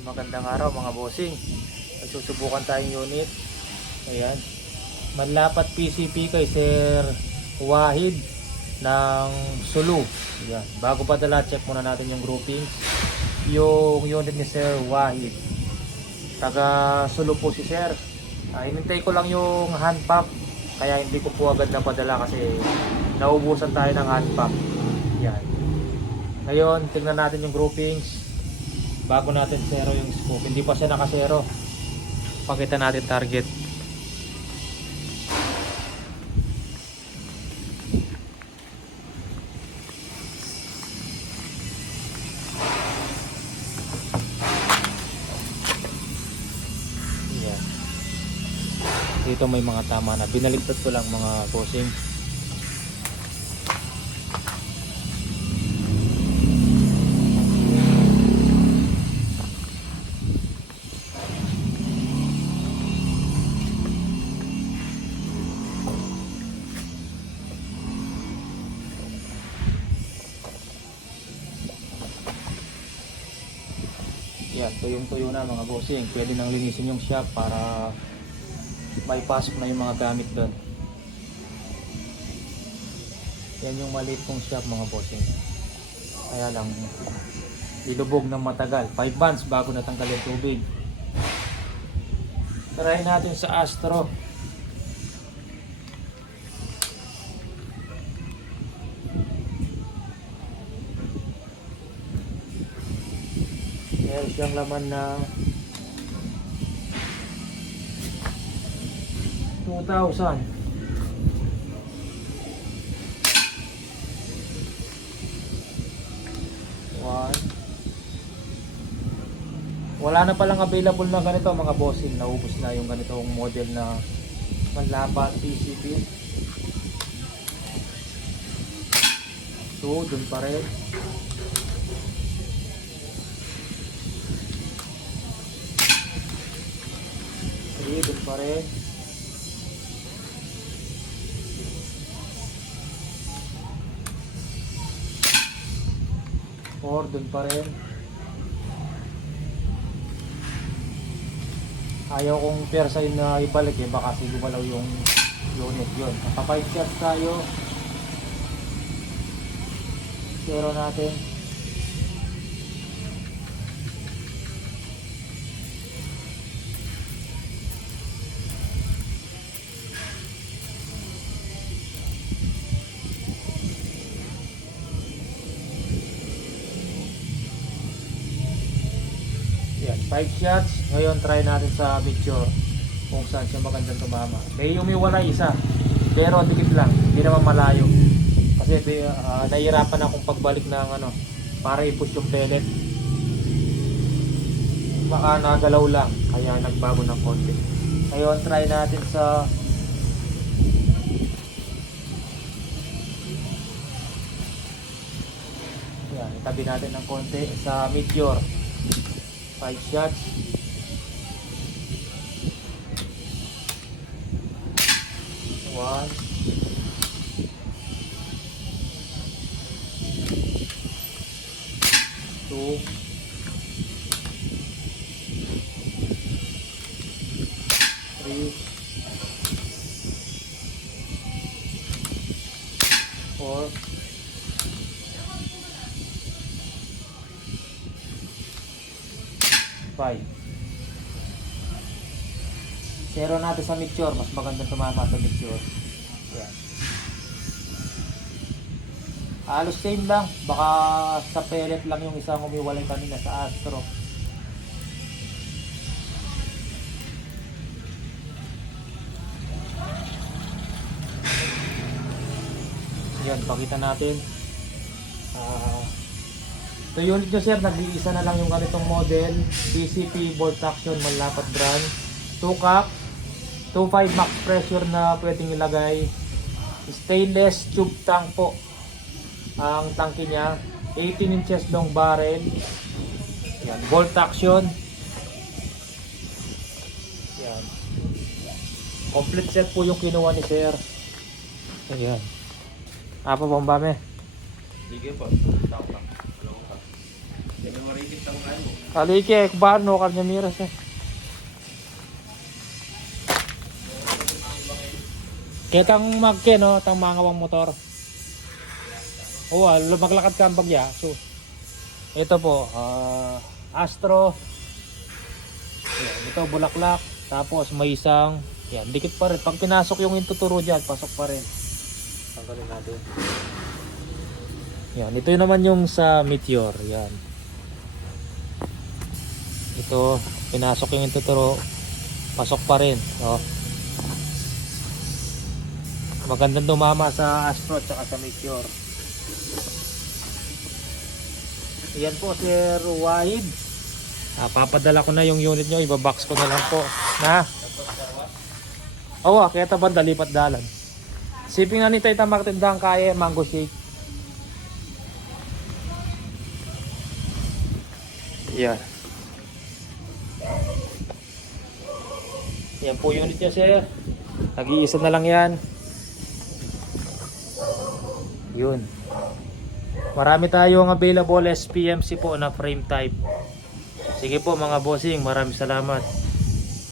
Magandang araw mga bossing. Susubukan tayong unit. Ayan. Manlapat PCP kay Sir Wahid ng Sulu. Ayan. Bago pa dala, check muna natin yung groupings. Yung unit ni Sir Wahid. Taga Sulu po si Sir. Hinintay ko lang yung hand pump. Kaya hindi ko po agad napadala kasi naubusan tayo ng hand pump. Ayan. Ngayon, tingnan natin yung groupings. Bago natin zero yung scope, hindi pa siya nakasero. Pakita natin target. Yan. Dito may mga tama na. Binaligtad ko lang mga bossing. Yan, tuyong-tuyo na mga bossing. Pwede nang linisin yung shop para may pasok na yung mga gamit doon. Yan yung maliit kong shop mga bossing. Kaya lang ilubog ng matagal. 5 months bago natanggal yung tubig. Try natin sa Astro. Meron siyang laman na 2,000. Wala na palang available na ganito mga bossing. Naubos na yung ganitong model na manlapat PCB. So, dun pa rin. Dun pa rin. Or dun pa rin. Ayaw kong persayin na ibalik baka kasi gumalaw yung unit yun. Naka 5 shots tayo. Zero natin. Yan, 5 shots. Ngayon try natin sa picture kung saan siya magandang tumama. May umiwala isa, pero dikit lang, hindi naman malayo. Kasi nahihirapan akong pagbalik ng para i-push yung pellet. Baka nagalaw lang, kaya nagbago ng konti. Ngayon try natin sa yan, itabi natin ng konti sa Meteor. 5 shots. 1, 2, 3, 4, 5. Zero natin sa mixture, mas magandang tumama sa mixture. Yan. Halos same lang, baka sa pellet lang yung isang umiwalay kanina sa Astro. Yan, pakita natin. Ito unit nyo sir, nag-iisa na lang yung ganitong model. PCP Bolt Action Manlapat brand. 2 cup, 2.5 max pressure na pwedeng ilagay. Stainless tube tank po ang tangke niya. 18 inches long barrel. Yan, Bolt Action. Yan. Complete set po yung kinuha ni sir. Ayan. Apa bombame? Sige po. Tama. Ano ka? Alike, Ekbano, Kanya Miras eh. Kaya tang magke, no? Tang mangawang motor. Oo, maglakad ka ang bagya. So, ito po, Astro. Yan, ito, bulaklak. Tapos may isang, yan, dikit pa rin. Pag pinasok yung intuturo dyan, pasok pa rin. Tanggalin natin. Yan, ito yun naman yung sa Meteor. Yan. Ito, pinasok yung intuturo, pasok pa rin. Oh. Magandang dumama sa Astro at saka sa Meteor. Yan po, Sir Wahid. Papadala ko na yung unit nyo. Ibabox ko na lang po. Na? Oo, kaya tabanda, lipat dalan. Siping na ni Tayta Martindang kaya mango shake. Yan. Yan po unit niya, sir. Nag-iisa na lang yan. Yun. Marami tayong available SPMC po na frame type. Sige po mga bossing, maraming salamat.